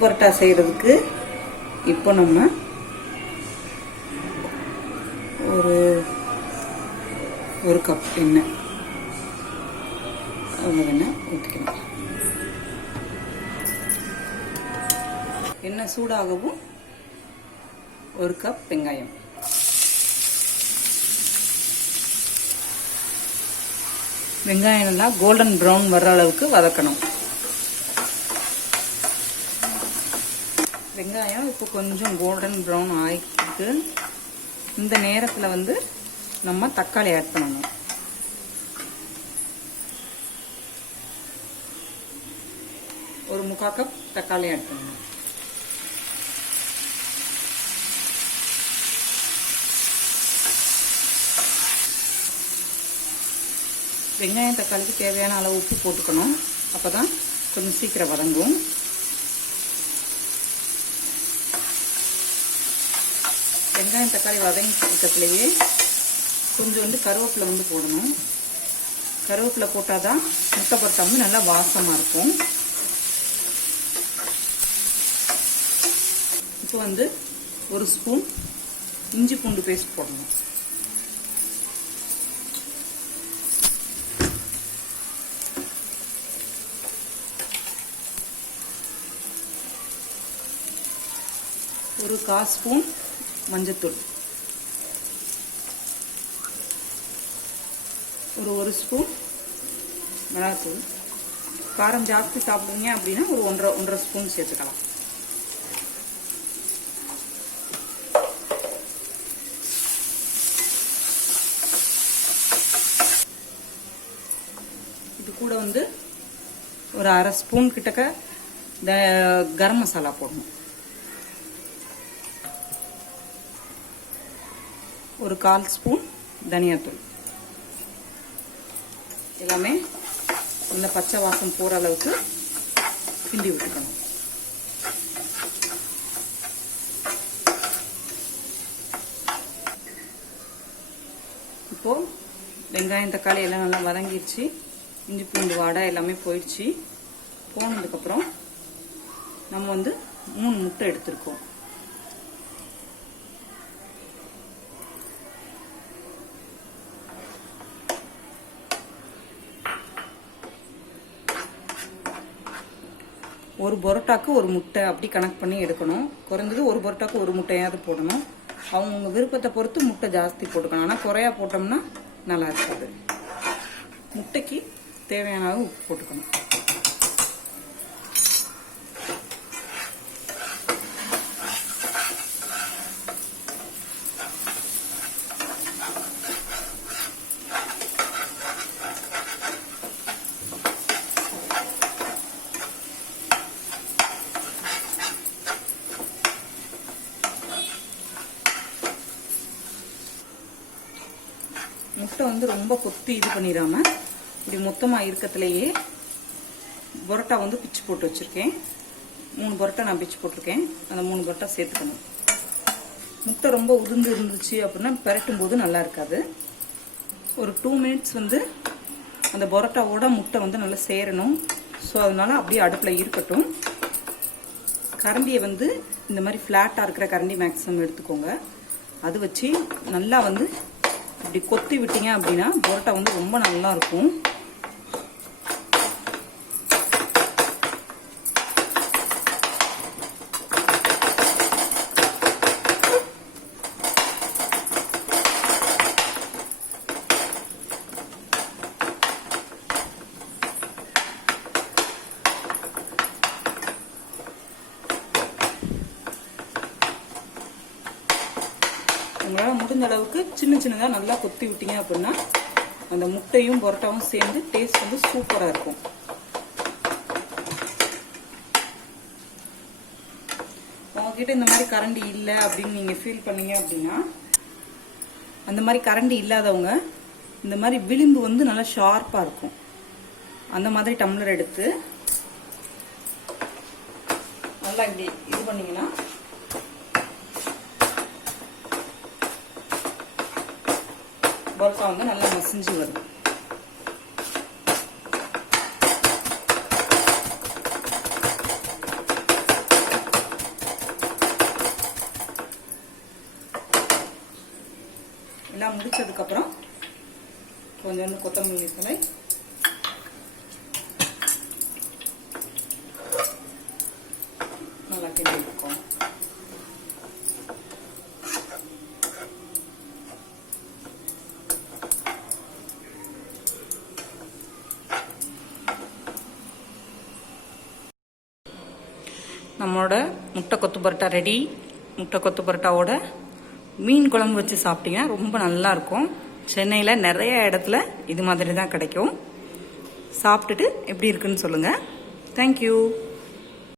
பரோட்டா செய்கிறதுக்கு இப்போ நம்ம ஒரு கப் எண்ணெய் ஊற்றிக்கணும். எண்ணெய் சூடாகவும் ஒரு கப் வெங்காயம், வெங்காயம் நல்லா கோல்டன் ப்ரௌன் வர்ற அளவுக்கு வதக்கணும். வெங்காயம் இப்போ கொஞ்சம் கோல்டன் ப்ரௌன் ஆகிட்டு இந்த நேரத்தில் வந்து நம்ம தக்காளி ஆட் பண்ணணும். ஒரு 3/4 கப் தக்காளி ஆட் பண்ணணும். வெங்காயம் தக்காளிக்கு தேவையான அளவு உப்பு போட்டுக்கணும். அப்போ தான் கொஞ்சம் சீக்கிரம் வதங்கும். வெங்காயம் தக்காளி வதங்கி பக்கத்துலேயே கொஞ்சம் வந்து கருவேப்பிலை வந்து போடணும். கருவேப்பிலை போட்டால் தான் முட்டை பரோட்டா வந்து நல்லா வாசமாக இருக்கும். இப்போ வந்து ஒரு ஸ்பூன் இஞ்சி பூண்டு பேஸ்ட் போடணும். ஒரு 1/4 ஸ்பூன் மஞ்சத்தூள், ஒரு ஸ்பூன் மிளகாத்தூள். காரம் ஜாஸ்தி சாப்பிடுவீங்க அப்படின்னா ஒரு 1.5 ஸ்பூன் சேர்த்துக்கலாம். இது கூட வந்து ஒரு 1/2 ஸ்பூன் கிட்டக்க கரம் மசாலா போடணும். ஒரு 1/4 ஸ்பூன் தனியாத்தூள். எல்லாமே இந்த பச்சை வாசம் போகிற அளவுக்கு கிண்டி விட்டுக்கணும். இப்போ வெங்காயம் தக்காளி எல்லாம் நல்லா வதங்கிடுச்சு. இஞ்சி பூண்டு வாடை எல்லாமே போயிடுச்சு. போனதுக்கப்புறம் நம்ம வந்து 3 முட்டை எடுத்திருக்கோம். ஒரு பரோட்டாக்கு ஒரு முட்டை அப்படி கணக்கு பண்ணி எடுக்கணும். குறைஞ்சது ஒரு பரோட்டாக்கு ஒரு முட்டையாவது போடணும். அவங்க விருப்பத்தை பொறுத்து முட்டை ஜாஸ்தி போட்டுக்கணும். ஆனால் குறையா போட்டோம்னா நல்லா இருக்காது. முட்டைக்கு தேவையான அளவு உப்பு போட்டுக்கணும். முட்டை வந்து ரொம்ப கொத்தி இது பண்ணிடாம இப்படி மொத்தமாக இருக்கத்துலேயே பரோட்டா வந்து பிச்சு போட்டு வச்சுருக்கேன். 3 பரோட்டா நான் பிச்சு போட்டிருக்கேன். அந்த 3 பரோட்டா சேர்த்துக்கணும். முட்டை ரொம்ப உதிர்ந்து இருந்துச்சு அப்படின்னா பரட்டும் போது நல்லா இருக்காது. ஒரு 2 மினிட்ஸ் வந்து அந்த பரோட்டாவோட முட்டை வந்து நல்லா சேரணும். ஸோ அதனால அப்படியே அடுப்பில் இருக்கட்டும். கரண்டியை வந்து இந்த மாதிரி ஃப்ளாட்டாக இருக்கிற கரண்டி மேக்ஸிமம் எடுத்துக்கோங்க. அது வச்சு நல்லா வந்து இப்படி கொத்தி விட்டீங்க அப்படின்னா பரோட்டா வந்து ரொம்ப நல்லா இருக்கும். உங்களால் முடிஞ்ச அளவுக்கு சின்னதாக நல்லா கொத்தி விட்டீங்க அப்படின்னா அந்த முட்டையும் பரோட்டாவும் சேர்ந்து டேஸ்ட் வந்து சூப்பராக இருக்கும். உங்ககிட்ட இந்த மாதிரி கரண்டி இல்லை அப்படின்னு நீங்கள் ஃபீல் பண்ணீங்க அப்படின்னா, அந்த மாதிரி கரண்டி இல்லாதவங்க இந்த மாதிரி விளிம்பு வந்து நல்லா ஷார்ப்பாக இருக்கும். அந்த மாதிரி டம்ளர் எடுத்து நல்லா இப்படி இது பண்ணீங்கன்னா பரோட்டா வந்து நல்லா மசிஞ்சு வரும். முடிச்சதுக்கப்புறம் கொஞ்சோண்டு கொத்தமல்லி தழை, நல்லா கிண்டி இருக்கும். நம்மளோட முட்டை கொத்து பரோட்டா ரெடி. முட்டை கொத்து பரோட்டாவோட மீன் குழம்பு வச்சு சாப்பிட்டீங்கன்னா ரொம்ப நல்லா இருக்கும். சென்னையில் நிறைய இடத்துல இது மாதிரி தான் கிடைக்கும். சாப்பிட்டுட்டு எப்படி இருக்குன்னு சொல்லுங்கள். தேங்க்யூ.